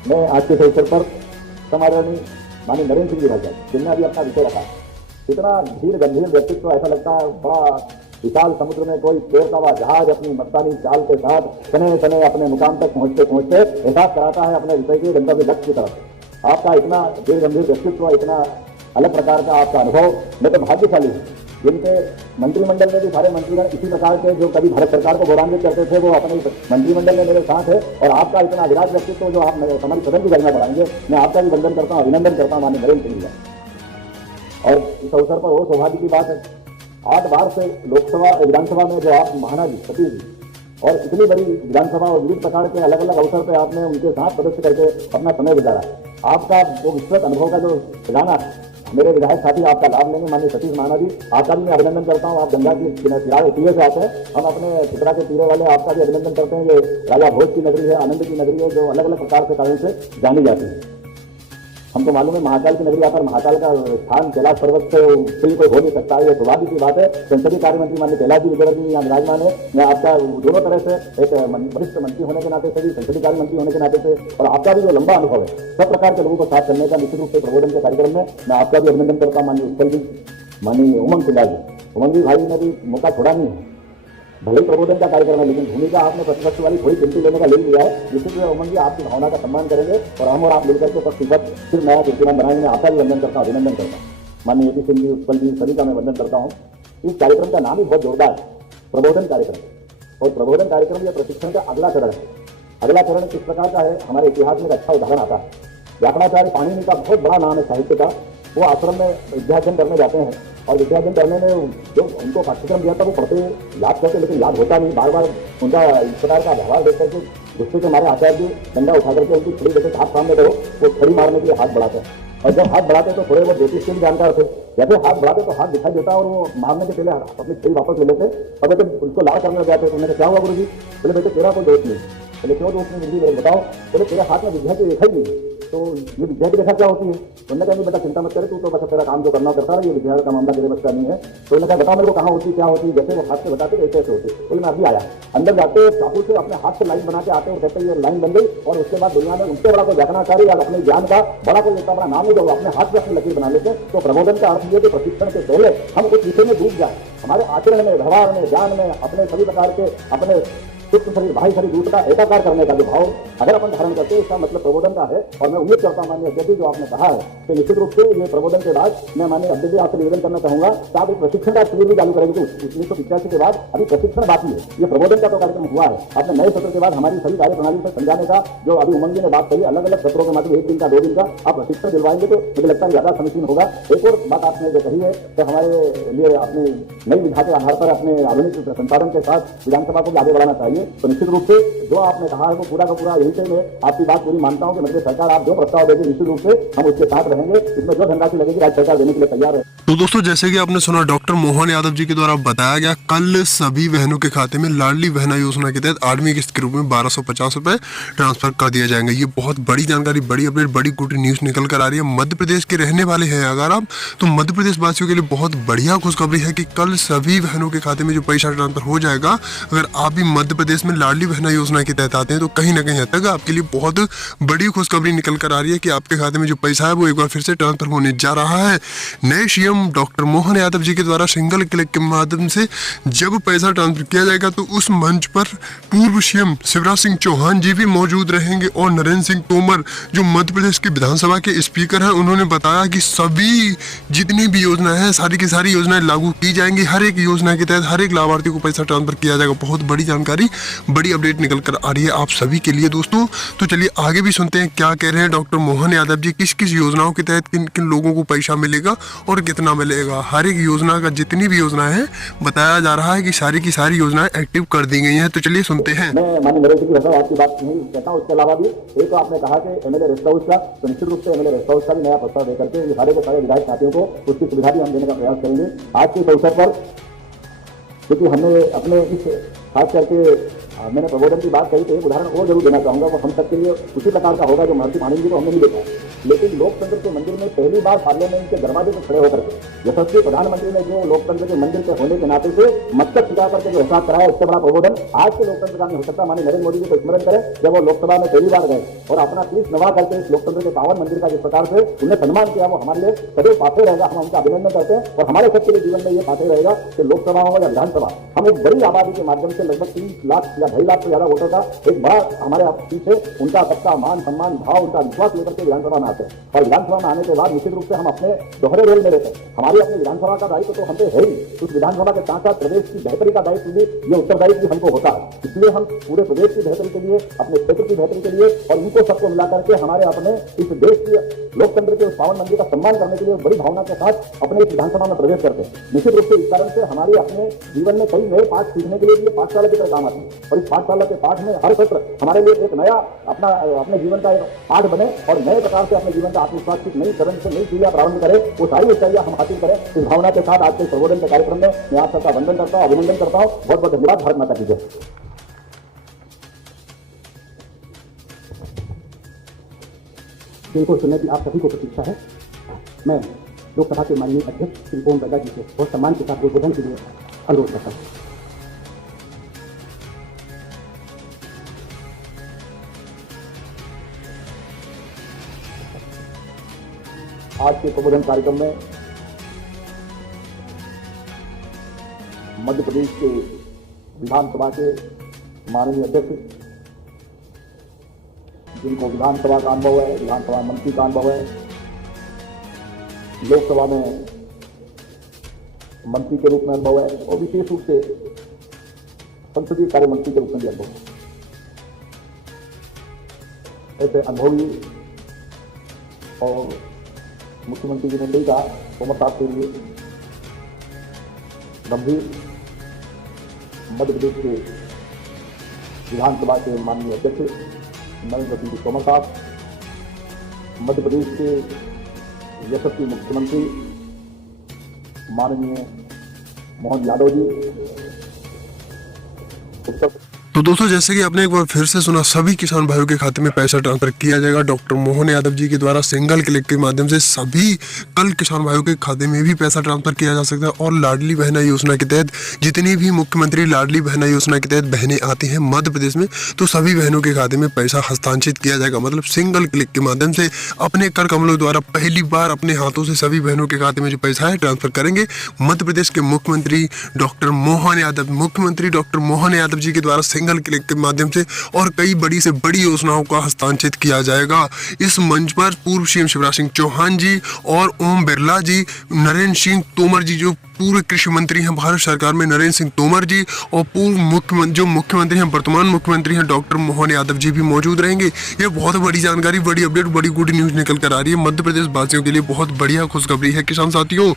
मैं आज के इस अवसर पर समादरणीय माननीय नरेंद्र सिंह जी भाई जिनने अभी अपना विषय रखा, इतना धीर गंभीर व्यक्तित्व, ऐसा लगता है बड़ा विशाल समुद्र में कोई तैरता हुआ जहाज अपनी मस्तानी चाल के साथ सने सने अपने मुकाम तक पहुंचते पहुंचते एहसास कराता है अपने विषय के गंतव्य लक्ष्य की तरफ। आपका इतना धीर गंभीर व्यक्तित्व, इतना अलग प्रकार का आपका अनुभव, मैं तो भाग्यशाली हूँ जिनके मंत्रिमंडल में भी सारे मंत्रीगण इसी प्रकार के जो कभी भारत सरकार को गौरवान्वित करते थे वो अपने मंत्रिमंडल में मेरे साथ है। और आपका इतना विराट व्यक्तित्व जो आप हमारी सदन की गरिमा बढ़ाएंगे, मैं आपका भी वंदन करता हूँ, अभिनंदन करता हूँ माननीय नरेंद्र सिंह जी। और इस अवसर पर वो सौभाग्य की बात है, 8 बार से लोकसभा विधानसभा में जो आप महाराज सती जी और इतनी बड़ी विधानसभा और विविध प्रकार के अलग अलग अवसर पर आपने उनके साथ सदस्य करके अपना समय गुजारा। आपका वो विस्तृत अनुभव का जो खजाना मेरे विधायक साथी आपका लाभ लेंगे। माननीय सतीश महाना जी, आपका भी मैं अभिनंदन करता हूँ। आप गंगा की तीरे से आते हैं, हम अपने पिपरा के तीरे वाले आपका भी अभिनंदन करते हैं। ये राजा भोज की नगरी है, आनंद की नगरी है, जो अलग अलग प्रकार के कारण से जानी जाती है। हमको मालूम है महाकाल की नगरी आकर महाकाल का स्थान कैलाश पर्वत से कोई हो नहीं सकता है। ये सौभाग्य की बात है। संसदीय कार्य मंत्री माननीय कैलाश जी विजयवर्गीय जी यहाँ विराजमान है। मैं आपका दोनों तरह से एक वरिष्ठ मंत्री होने के नाते से भी, संसदीय कार्य मंत्री होने के नाते से, और आपका भी जो लंबा अनुभव है सब प्रकार के लोगों को साथ करने का, निश्चित रूप से प्रबोधन के कार्यक्रम में मैं आपका भी अभिनंदन करता हूँ। माननीय उत्पल जी, माननीय उमंग सिन्हा जी, उमंग जी भाई ने भी मौका छोड़ा नहीं है। भले प्रबोधन का कार्यक्रम है लेकिन भूमिका आपने प्रतिपक्ष वाली थोड़ी चिंती लेने का ले लिया है। निश्चित रूप से उमंग जी आपकी भावना का सम्मान करेंगे और हम और आप मिलकर के पक्षिगत फिर नया कीर्तिमान बनाएंगे। मैं आपका भी वंदन करता हूँ, अभिनंदन करता हूँ। माननीय ए पी सिंह जी, उत्पल जी, सभी का मैं वंदन करता हूँ। इस कार्यक्रम का नाम ही बहुत जोरदार है, प्रबोधन कार्यक्रम। और प्रबोधन कार्यक्रम या प्रशिक्षण का अगला चरण है। अगला चरण किस प्रकार का है, हमारे इतिहास में एक अच्छा उदाहरण आता है। व्याकरणाचार्य पाणिनि का बहुत बड़ा नाम है साहित्य का। वो आश्रम में विद्यार्जन करने जाते हैं और विद्यार्जन करने में जो उनको पाठ्यक्रम दिया था वो पढ़ते याद करते, लेकिन याद होता नहीं। बार बार उनका इस प्रकार का व्यवहार देख करके गुस्से के हमारे आचार्य जी डंडा उठा करके उनकी छड़ी देते, हाथ सामने करो, वो छड़ी मारने के लिए हाथ बढ़ाते हैं। और जब हाथ बढ़ाते तो थोड़े वो ज्योतिष के भी जानकार थे, जैसे हाथ बढ़ाते तो हाथ दिखाई देता और वो मारने के पहले अपनी छड़ी वापस ले लेते। और बेटे उनको लाड़ करने लग जाते तो उन्होंने क्या हुआ गुरु जी? बोले बेटे तेरा कोई दोष नहीं। बोले क्यों दोष नहीं गुरु जी, बताओ। बोले तेरे हाथ में विद्या की रेखा ही नहीं, तो ये विद्या की रेखा क्या होती है? उन्होंने कहा बेटा चिंता मत करे, तू तो बस तेरा काम जो करना करता है, ये विद्या का मामला तेरे बस का नहीं है। तो उन्होंने कहा बताओ मेरे को कहाँ होती, क्या होती? जैसे वो हाथ से बताते ऐसे ऐसे होते। बोले मैं अभी आया। अंदर जाते चाकू से अपने हाथ से लाइन बना के आते और कहते ये लाइन बन गई। और उसके बाद दुनिया में उनसे बड़ा कोई व्याकरणाचार्य या अपने ज्ञान का बड़ा कोई इतना बड़ा नाम है जो अपने हाथ से अपनी लकीर बना लेते। तो प्रबोधन का अर्थ ये कि प्रशिक्षण से पहले हम उस विषय में डूब जाए, हमारे आचरण में, व्यवहार में, ज्ञान में, अपने सभी प्रकार के अपने सूक्ष्म शरीर, बाह्य शरीर, दूसरा एकाकार करने का जो भाव अगर अपन धारण करते हैं, इसका मतलब प्रबोधन का है। और मैं उम्मीद करता हूँ माननीय अध्यक्ष जो आपने कहा है कि निश्चित रूप से ये प्रबोधन के बाद मैं माननीय अध्यक्ष आपसे निवेदन करना चाहूंगा कि आप एक प्रशिक्षण का शिविर भी चालू करेंगे। तो 1985 के बाद अभी प्रशिक्षण बाकी है, ये प्रबोधन का तो कार्यक्रम हुआ है। आपने नए सत्र के बाद हमारी सभी कार्य प्रणाली को समझाने का जो अभी उमंग जी ने बात कही, अलग अलग सत्रों के माध्यम 1 दिन का 2 दिन का आप प्रशिक्षण दिलवाएंगे तो मुझे लगता है ज्यादा समीचीन होगा। एक और बात आपने जो कही है कि हमारे लिए अपने नई विधा के आधार पर अपने आधुनिक संसाधन के साथ विधानसभा को भी आगे बढ़ाना चाहिए। तो निश्चित रूप से जो आपने कहा है वो पूरा का पूरा यही से मैं आपकी बात पूरी मानता हूं कि मतलब सरकार आप जो प्रस्ताव देगी निश्चित रूप से हम उसके साथ रहेंगे। इसमें जो धनराशि लगेगी राज्य सरकार देने के लिए तैयार है। तो दोस्तों जैसे कि आपने सुना डॉक्टर मोहन यादव जी के द्वारा बताया गया, कल सभी बहनों के खाते में लाडली बहना योजना के तहत 8वीं किस्त के रूप में 1250 रुपए ट्रांसफर कर दिया जाएंगे। ये बहुत बड़ी जानकारी, बड़ी अपडेट, बड़ी गुड न्यूज निकल कर आ रही है। मध्य प्रदेश के रहने वाले हैं अगर आप, तो मध्य प्रदेश वासियों के लिए बहुत बढ़िया खुशखबरी है कि कल सभी बहनों के खाते में जो पैसा ट्रांसफर हो जाएगा। अगर आप भी मध्य प्रदेश में लाडली बहना योजना के तहत आते हैं तो कहीं ना कहीं हद तक आपके लिए बहुत बड़ी खुशखबरी निकल कर आ रही है कि आपके खाते में जो पैसा है वो एक बार फिर से ट्रांसफर होने जा रहा है। नए सीएम डॉक्टर मोहन यादव जी के द्वारा सिंगल क्लिक के माध्यम से जब पैसा ट्रांसफर किया जाएगा तो उस मंच पर पूर्व सीएम शिवराज सिंह चौहान जी भी मौजूद रहेंगे और नरेंद्र सिंह तोमर जो मध्य प्रदेश के विधानसभा के स्पीकर हैं, उन्होंने बताया कि सभी जितनी भी योजनाएं हैं सारी की सारी योजनाएं लागू की जाएंगी। हर एक योजना के तहत हर एक लाभार्थी को पैसा ट्रांसफर किया जाएगा। बहुत बड़ी जानकारी, बड़ी अपडेट निकल कर आ रही है आप सभी के लिए दोस्तों। तो चलिए आगे भी सुनते हैं क्या कह रहे हैं डॉक्टर मोहन यादव जी, किस किस योजनाओं के तहत किन किन लोगों को पैसा मिलेगा और कितना मिलेगा। हर एक योजना का जितनी भी योजनाएं हैं बताया जा रहा है कि सारी की सारी योजनाएं एक्टिव कर दी गई हैं। तो चलिए सुनते हैं। मैं माननीय नरेंद्र सिंह जी आपकी बात नहीं कहता हूँ। उसके अलावा भी एक तो आपने कहा कि एमएलए रेस्ट हाउस का, तो निश्चित रूप से एमएलए रेस्ट हाउस का भी नया प्रस्ताव देकर के ये सारे के सारे विधायक साथियों को उसकी सुविधा भी हम देने का प्रयास करेंगे। आज के इस अवसर पर क्योंकि हमने अपने इस खास करके मैंने प्रबोधन की बात कही तो एक उदाहरण और जरूर देना चाहूंगा, वो हम सबके लिए उसी प्रकार का होगा जो महर्षि पाणिनि जी को हमने नहीं देखा, लेकिन लोकतंत्र के मंदिर में पहली बार पार्लियामेंट के दरवाजे पर खड़े होकर यशस्वी प्रधानमंत्री ने जो लोकतंत्र के मंदिर के होने के नाते से मस्तक छिपा करके जो एहसास कराया, इससे बड़ा प्रबोधन आज के लोकतंत्र का नहीं हो सकता। माननीय नरेंद्र मोदी जी को स्मरण करें जब वो लोकसभा में पहली बार गए और अपना शीश नवा करके इस लोकतंत्र के पावन मंदिर का जिस प्रकार से उन्हें सम्मान किया, वो हमारे लिए सदैव पाते रहेगा। हम उनका अभिनंदन करते हैं और हमारे सबके लिए जीवन में ये पाते रहेगा कि लोकसभा हो या विधानसभा, हम एक बड़ी आबादी के माध्यम से लगभग 3 लाख या 2.5 लाख से ज्यादा वोटर का एक बड़ा हमारे पीछे उनका सबका मान सम्मान भाव, उनका विश्वास लेकर के विधानसभा में आते हैं और विधानसभा में आने के बाद निश्चित रूप से हम अपने दोहरे रोल में रहते हैं। हमारी अपनी विधानसभा का दायित्व तो हम पे है ही, उस विधानसभा के साथ साथ प्रदेश की बेहतरी का दायित्व भी, ये उत्तरदायित्व भी हमको होता है। इसलिए हम पूरे प्रदेश की बेहतरी के लिए, अपने क्षेत्र की बेहतरी के लिए और इनको सबको मिला करके हमारे अपने इस देश की लोकतंत्र के उस पावन मंदिर का सम्मान करने के लिए बड़ी भावना के साथ अपने इस विधानसभा में प्रवेश करते हैं। निश्चित रूप से इस कारण से हमारे अपने जीवन में कई नए पाठ सीखने के लिए पाठशाला की तरह काम आती है और इस पाठशाला के पाठ में हर सत्र हमारे लिए एक नया अपने जीवन का एक पाठ बने और नए प्रकार से अपने जीवन का आत्मविश्वास की नई चरण से नई सीढ़ियां प्रारंभ करें, वो सारी ऊंचाइयां हम हासिल करें। इस भावना के साथ आज के प्रबोधन के कार्यक्रम में मैं आप सबका वंदन करता हूँ, अभिनंदन करता हूँ। बहुत बहुत धन्यवाद। भारत माता की जय। जिनको सुनने की आप सभी को प्रतीक्षा है, मैं लोकसभा के माननीय अध्यक्ष श्री ओम बिरला जी से बहुत सम्मान के साथ उद्बोधन के लिए अनुरोध करता हूँ। आज के प्रबोधन कार्यक्रम में मध्य प्रदेश के विधानसभा के माननीय अध्यक्ष, जिनको विधानसभा का अनुभव है, विधानसभा मंत्री का अनुभव है, लोकसभा में मंत्री के रूप में अनुभव है और विशेष रूप से संसदीय कार्य मंत्री के रूप में भी अनुभव है। ऐसे अनुभवी और मुख्यमंत्री जी ने नहीं कहा, तोमर साहब के लिए गंभीर मध्य प्रदेश के विधानसभा के माननीय अध्यक्ष नरेंद्र सिंह तोमर साहब, मध्य प्रदेश के यशस्वी मुख्यमंत्री माननीय मोहन यादव जी, उत्तर तो दोस्तों जैसे कि आपने एक बार फिर से सुना, सभी किसान भाइयों के खाते में पैसा ट्रांसफर किया जाएगा। डॉक्टर मोहन यादव जी के द्वारा सिंगल क्लिक के माध्यम से सभी कल किसान भाइयों के खाते में भी पैसा ट्रांसफर किया जा सकता है। और लाडली बहना योजना के तहत जितनी भी मुख्यमंत्री लाडली बहना योजना के तहत बहनें आती हैं मध्य प्रदेश में, तो सभी बहनों के खाते में पैसा हस्तांतरित किया जाएगा। मतलब सिंगल क्लिक के माध्यम से अपने कर कमलों द्वारा पहली बार अपने हाथों से सभी बहनों के खाते में जो पैसा है ट्रांसफर करेंगे। मध्य प्रदेश के मुख्यमंत्री डॉक्टर मोहन यादव जी के द्वारा सिंगल क्लिक के माध्यम से और कई बड़ी से बड़ी योजनाओं का हस्तांतरित किया जाएगा। इस मंच पर पूर्व सीएम शिवराज सिंह चौहान जी और ओम बिरला जी, नरेंद्र सिंह तोमर जी जो पूर्व कृषि मंत्री हैं भारत सरकार में, नरेंद्र सिंह तोमर जी, और पूर्व मुख्यमंत्री हैं, वर्तमान मुख्यमंत्री हैं डॉक्टर मोहन यादव जी भी मौजूद रहेंगे। ये बहुत बड़ी जानकारी, बड़ी अपडेट, बड़ी गुड न्यूज निकल कर आ रही है। मध्य प्रदेश वासियों के लिए बहुत बढ़िया खुशखबरी है किसान साथियों।